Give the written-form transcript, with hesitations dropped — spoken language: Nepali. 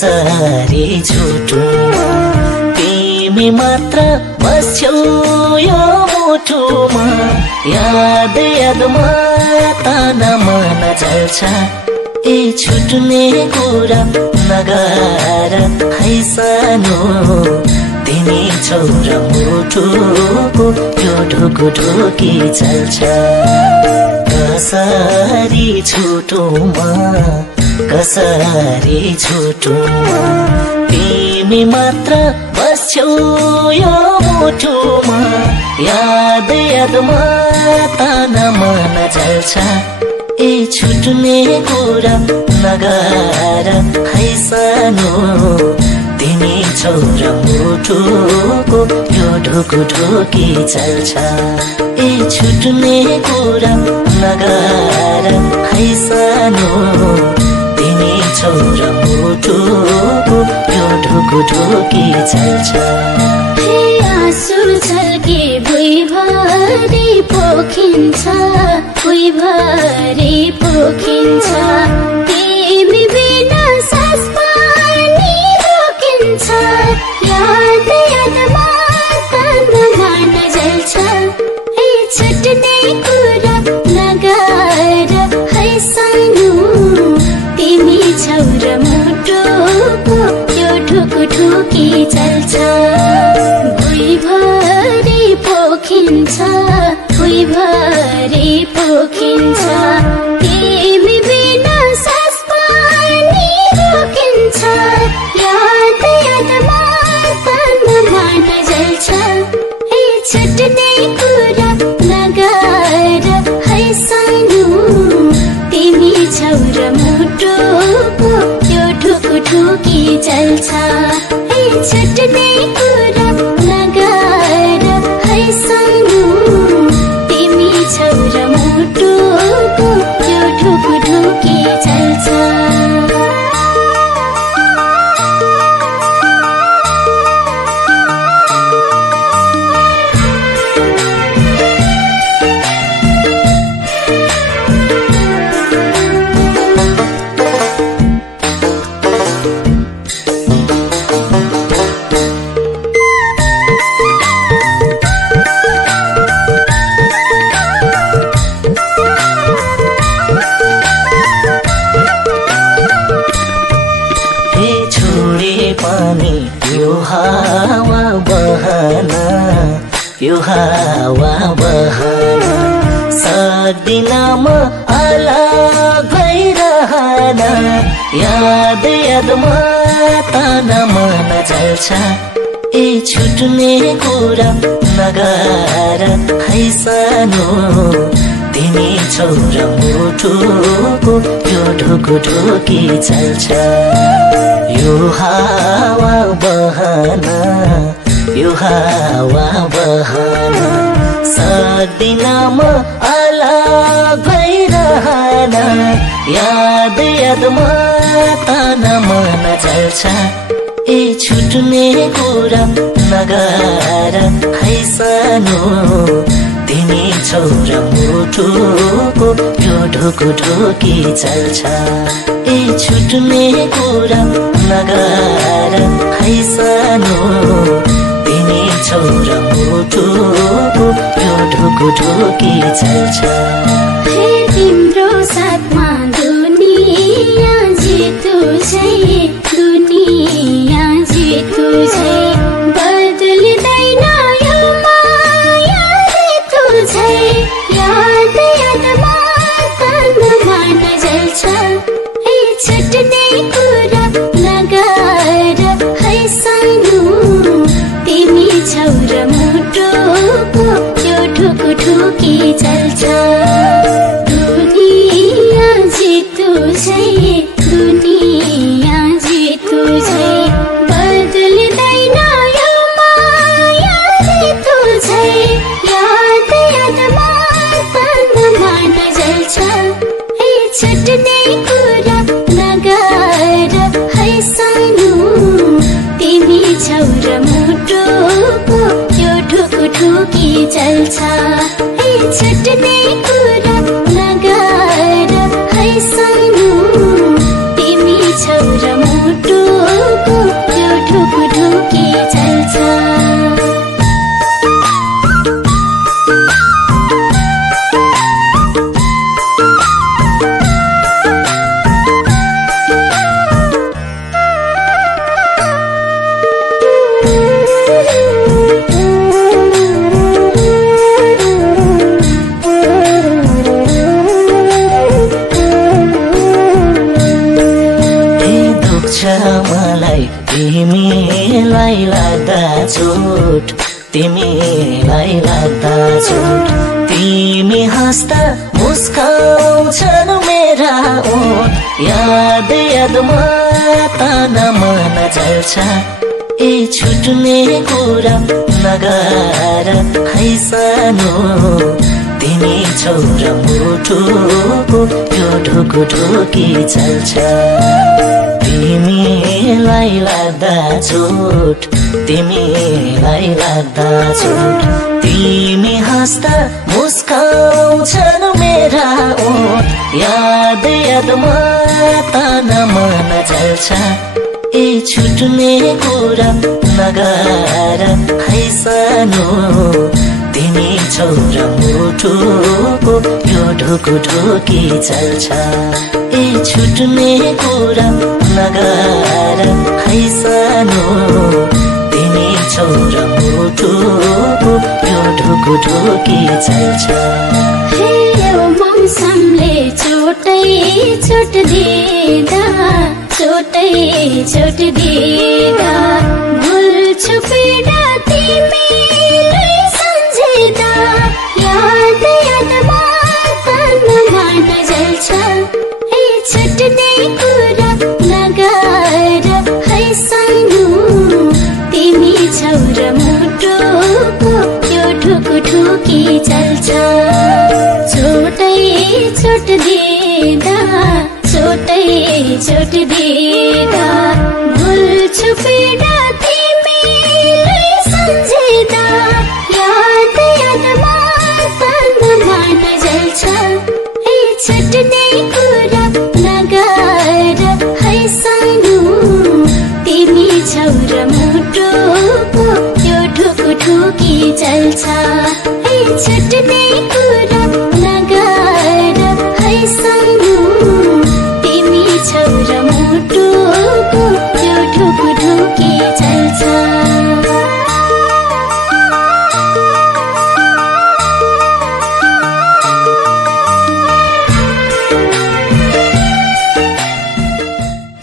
कसरी छुटुमा तिमी मात्र बस्छौ यो मुटुमा याद यादमा ताना मन चल्छ ए छुट्ने कुरा नगर है सानो तिमी छौ र मुटुको यो ढुकुढुकी चल्छ कसरी छुटुमा कसरी छुटुमा तिमी मात्र बस्छौ यो मुटुमा याद यादमा ताना मन चल्छ ए छुट्ने कुरा नगर है सानो तिमी छौ र मुटुको यो ढुकुढुकी चल्छ ए छुट्ने कुरा नगर है सानो तिमी छौ र मुटुको यो ढुकुढुकी चल्छ आँसु झल्के भुइँभरि पोखिन्छ भुइँभरि पोखिन्छ तिमी बिना सास पनि रोकिन्छ याद यादमा ताना मन जल्छ ए छुट्ने कुरा नगर है सानो तिमी छौ र मुटुको यो ढुकुढुकी चल्छ भुइँभरि पोखिन्छ भुइँभरि पोखिन्छ तिमी बिना सास पनि रोकिन्छ याद यादमा ताना मन जल्छ ए छुट्ने कुरा नगर है सानो तिमी छौ र मुटुको यो ढुकुढुकी चल्छ ए छुट्ने कुरा नगर है सानो तिमी छौ र मुटुको यो ढुकुढुकी चल्छ यो हावा बहन सक्दिन म अलग भइरहन याद यादमा ताना मन चल्छ ए छुट्ने कुरा नगर है सानो तिमी छौ र मुटुको यो ढुकुढुकी चल्छ यो हावा बहन यो हावा बहन सक्दिन म अलग भइरहन याद यादमा ताना मन चल्छ ए छुट्ने कुरा नगर है सानो तिमी छौ र मुटुको यो ढुकुढुकी चल्छ ए छुट्ने कुरा नगर है सानो तिमी छौ र मुटुको यो ढुकुढुकी चल्छ तिम्रो साथमा दुनिया जितु झै दुनिया जितु झै बदलिँदैन यो माया ऋतु झै याद यादमा ताना मन जल्छ ए छुट्ने कुरा नगर है सानो तिमी छौ र मुटुको यो ढुकुढुकी चल्छ दुनिया जितु झै दुनिया मलाई तिमीलाई लाग्दा झुट तिमीलाई लाग्दा झुट तिमी हाँस्दा मुस्काउँछन् मेरा ओठ याद यादमा ताना मन जल्छ ए छुट्ने कुरा नगर है सानो तिमी छोरा मुटुको यो ढुकुढुकी चल्छ तिमीलाई लाग्दा झुट तिमीलाई लाग्दा झुट तिमी हाँस्दा मुस्काउँछन् मेरा ओठ याद यादमा ताना मन जल्छ ए छुट्ने कुरा नगर है सानो तिमी छोरा मुटुको यो ढुकुढुकी चल्छ ए छुट्ने कुरा नगर है सानो तिमी छोरा मुटुको यो ढुकुढुकी चल्छ हे यो मौसमले छोटै छोट दिँदा छोटै छोट दिँदा भुल्छु पीडा तिमीलाई सम्झिँदा याद यादमा ताना मन जल्छ ए छुट्ने कुरा नगर है सानो तिमी छोरा मुटुको यो ढुकुढुकी चल्छ छोटै छोट दिँदा छोटै छोट दिँदा भुल्छु पीडा तिमीलाई सम्झिँदा याद यादमा ताना मन जल्छ ए छुट्ने कुरा नगर है सानो तिमी छोरा मुटुको यो ढुकुढुकी चल्छ ए छुट्ने